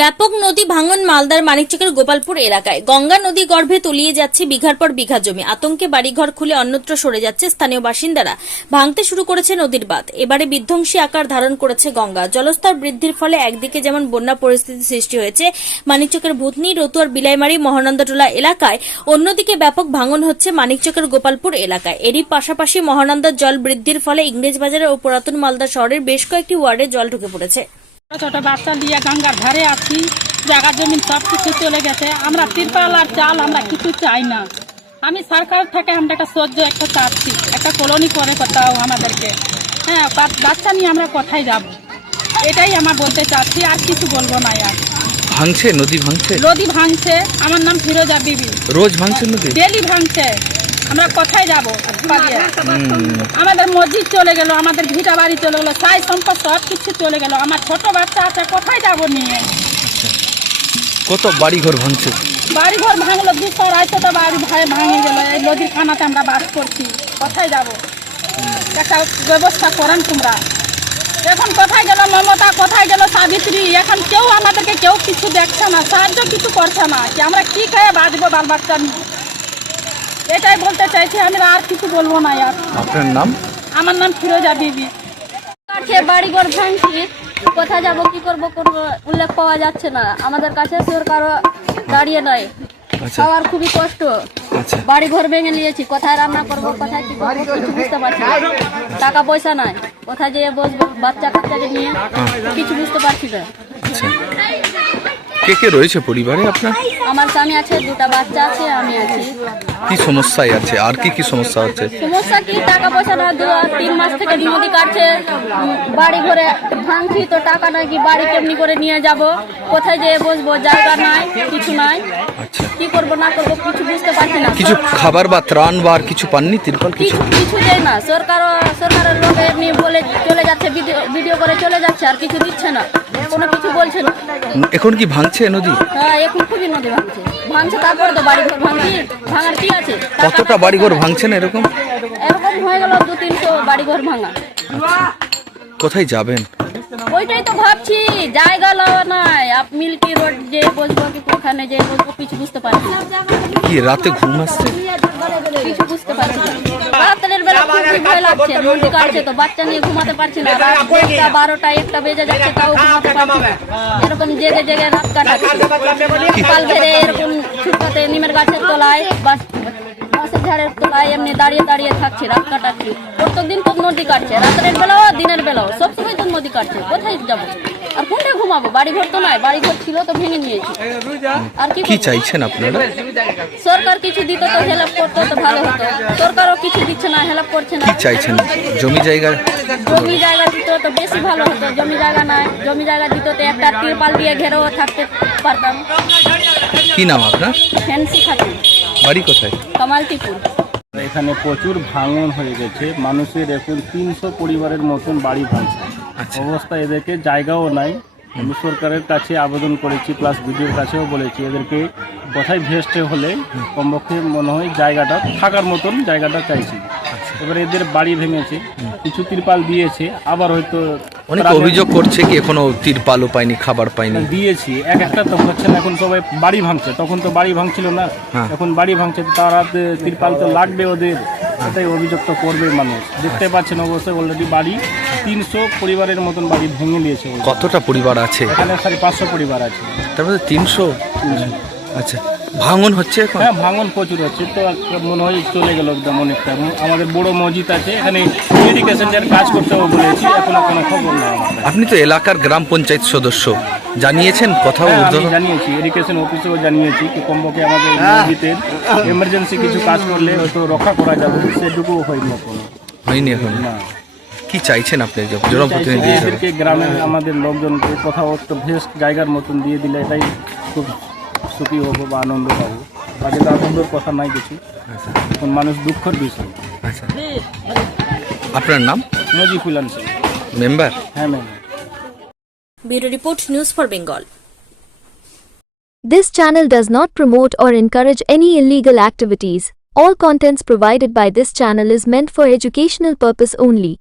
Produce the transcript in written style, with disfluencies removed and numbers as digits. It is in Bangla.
ব্যাপক নদী ভাঙন মালদার মানিকচকের গোপালপুর এলাকায়। গঙ্গা নদী গর্ভে তলিয়ে যাচ্ছে বিঘার পর বিঘা জমি। আতঙ্কে বাড়িঘর খুলে অন্যত্র সরে যাচ্ছে স্থানীয় বাসিন্দারা। ভাঙতে শুরু করেছে নদীর বাঁধ। এবারে বিধ্বংসী আকার ধারণ করেছে গঙ্গা। জলস্তর বৃদ্ধির ফলে একদিকে যেমন বন্যা পরিস্থিতি সৃষ্টি হয়েছে মানিকচকের ভূতনি, রতুয়ার, বিলাইমারি, মহানন্দাটোলা এলাকায়, অন্যদিকে ব্যাপক ভাঙন হচ্ছে মানিকচকের গোপালপুর এলাকায়। এরই পাশাপাশি মহানন্দার জল বৃদ্ধির ফলে ইংরেজবাজার ও পুরাতন মালদা শহরের বেশ কয়েকটি ওয়ার্ডে জল ঢুকে পড়েছে। ছোট বাচ্চা নিয়ে গঙ্গার ধারে আছি, জায়গা জমি সব কিছু চলে গেছে। আমরা তিরপাল আর চাল আমরা কিছু চাই না। আমি সরকার থেকে আমরা একটা সহ্য একটা চাচ্ছি, একটা কলোনি করে দাও আমাদেরকে। হ্যাঁ, বাচ্চা নিয়ে আমরা কোথায় যাব, এটাই আমরা বলতে চাচ্ছি, আর কিছু বলবো না। আর ভাঙছে নদী, ভাঙছে নদী ভাঙছে। আমার নাম ফিরোজা বিবি। রোজ ভাঙছে নদী, ডেলি ভাঙছে। আমরা কোথায় যাব? আমাদের মসজিদ চলে গেল, আমাদের ভিটা বাড়ি চলে গেলো, সাই সম্পদ সব কিছু চলে গেল। আমার ছোট বাচ্চা আছে, কোথায় যাব নিয়ে? কত বাড়িঘর ভাঙছে? বাড়িঘর ভাঙলো 200-250টা বাড়ি ভাঙে গেল। এই নদীর খানাতে আমরা বাস করছি, কোথায় যাব? একটা ব্যবস্থা করেন তোমরা। এখন কোথায় গেল মমতা, কোথায় গেল সাবিত্রী? এখন কেউ আমাদেরকে কেউ কিছু দেখছে না, সাহায্য কিছু করছে না। কি আমরা কি খেয়ে বাঁচবো বাল বাচ্চা নিয়ে? এটাই বলতে চাইছি, আমরা আর কিছু বলবো না। আর আপনার নাম? আমার নাম ফিরোজা বিবি। বাড়িঘর ভাঙছি, কোথায় যাব, কি করবো, কোনো উল্লেখ পাওয়া যাচ্ছে না। আমাদের কাছে সরকারও দাঁড়িয়ে নয়, খাওয়ার খুবই কষ্ট। বাড়িঘর ভেঙে নিয়েছি, কোথায় রান্না করবো, কোথায় কি করবো কিছু বুঝতে পারছি না। টাকা পয়সা নাই, কোথায় যেয়ে বসবো বাচ্চা কাচ্চাকে নিয়ে, কিছু বুঝতে পারছি না। কে কে রয়েছে পরিবারে আপনার? আমার স্বামী আছে, দুটা বাচ্চা আছে, আমি আছি। কি সমস্যায় আছে? আর কি কি সমস্যা হচ্ছে? সমস্যা কি, টাকা পয়সা না, 2-3 মাস থেকে নদী কাটছে। বাড়ি ঘরে ভাঙছি তো টাকা নাই, কি বাড়ি কেমনি করে নিয়ে যাব, কোথায় যেয়ে বসবো, জায়গা নাই, কিছু নাই। কি করবো না করবো কিছু বুঝতে পারছি না। কিছু খাবার বা ত্রাণ বা আর কিছু পাননি? তিরপাল কিছু কিছু দেয় না। সরকারের লোক এমনি বলে চলে যাচ্ছে, ভিডিও করে চলে যাচ্ছে, আর কিছু দিচ্ছে না, কোনো কিছু বলছে না। এখন কি ভাঙছে নদী? হ্যাঁ, এখন খুবই নদী ভাঙছে। তারপরে তো বাড়িঘর ভাঙছি, ভাঙার কি আছে? কতটা বাড়িঘর ভাঙছে না এরকম? এরকম হয়ে গেল 200-300 বাড়িঘর ভাঙা। কোথায় যাবেন? ওইটাই তো ভাবছি, জায়গা লওয়া নাই। মিল্কি রোড যে বসবো, কি ওখানে যে বসবো কিছু বুঝতে পারছি না। কি রাতে ঘুম আসছে? কিছু বুঝতে পারছি না। রাতের বেলা খুবই ভয় লাগছে, নদী কাটছে তো বাচ্চা নিয়ে ঘুমাতে পারছি না। রাত 10টা 12টা 1টা বেজে যাচ্ছে, তাও ঘুমাতে পারছি না। এরকম জেগে জেগে রাত কাটাচ্ছি। কাল ধরে এরকম ছুটতে নিমের গাছের তলায়, বাঁশের ঝাড়ের তলায় এমনি দাঁড়িয়ে দাঁড়িয়ে থাকছি, রাত কাটাচ্ছি। প্রত্যেকদিন তো নদী কাটছে, রাতের বেলাও দিনের বেলাও সবসময় তো নদী কাটছে। কোথায় যাবো আর কোনটা ঘুমাবো? বাড়িঘর তো নাই, বাড়িঘর ছিল তো ভেঙে নিয়েছি। আর কি চাইছেন আপনারা? সরকার কিছু দিত তো হেল্প করতো তো ভালো হতো। সরকারও কিছু দিচ্ছে না, হেল্প করছে না। কি চাইছেন? জমি জায়গা দিত তো বেশি ভালো হতো। জমি জায়গা নাই, জমি জায়গা দিত তো একটা তিরপাল দিয়ে ঘেরেও থাকতে পারতাম। কি নাম আপনার? ফ্যান্সি খাতুন। বাড়ি কোথায়? কামালটিপুর। এখানে প্রচুর ভাঙন হয়ে গেছে। মানুষের এখন 300 পরিবারের মতন বাড়ি ভাঙছে। অবস্থা, এদেরকে জায়গাও নাই। আমি সরকারের কাছে আবেদন করেছি, প্লাস ভিডিওর কাছেও বলেছি, এদেরকে কোথায় ভেস্টে হলে কমপক্ষে মনে হয় জায়গাটা থাকার মতন জায়গাটা চাইছি। এবারে এদের বাড়ি ভেঙেছে, কিছু তিরপাল দিয়েছে, আবার হয়তো অনেক অভিযোগ করছে কি এখনো তিরপালও পাইনি, খাবার পাইনি। দিয়েছি, একটা তো হচ্ছে না। এখন সবাই বাড়ি ভাঙছে, তখন তো বাড়ি ভাঙছিল না, এখন বাড়ি ভাঙছে, তারা তিরপাল তো লাগবে ওদের। এটাই অভিযোগ তো করবে মানুষ। দেখতে পাচ্ছেন অবশ্যই অলরেডি বাড়ি 300 পরিবারের মতন বাড়ি ভেঙে নিয়েছে। কতটা পরিবার আছে এখানে 550 পরিবার আছে। তারপরে 300। আচ্ছা, ভাঙন হচ্ছে এখন? হ্যাঁ, ভাঙন প্রচুর হচ্ছে। তো মনে হয় চলে গেল একদম অনেকটা। আমাদের বড় মসজিদ আছে, এখানে ইরিগেশনের কাজ করতে বলেছি, এখনো কোনো খবর নেই। আপনি তো এলাকার গ্রাম পঞ্চায়েত সদস্য, জানিয়েছেন কোথাও? আমি জানিয়েছি, ইরিগেশন অফিসেও জানিয়েছি কি কমপক্ষে আমাদের মসজিদের এমার্জেন্সি কিছু কাজ করলে হয়তো রক্ষা করা যাবে, সেটুকু হয়নি এখনো। হয়নি এখন? না। কি চাইছেন আপনি জনপ্রতিনিধি হিসেবে? এদেরকে গ্রামের আমাদের লোকজনকে কোথাও একটা ভেস্ট জায়গার মতন দিয়ে দিলে এটাই খুব সুখী হবো বা আনন্দ পাবো। আগে তো আনন্দের কথা নাই কিছু, এখন মানুষ দুঃখের বিষয়। আচ্ছা, আপনার নাম? নজিফুল আনসার, মেম্বার। হ্যাঁ ma'am. Bureau report, news for Bengal. This channel does not promote or encourage any illegal activities. All contents provided by this channel is meant for educational purpose only.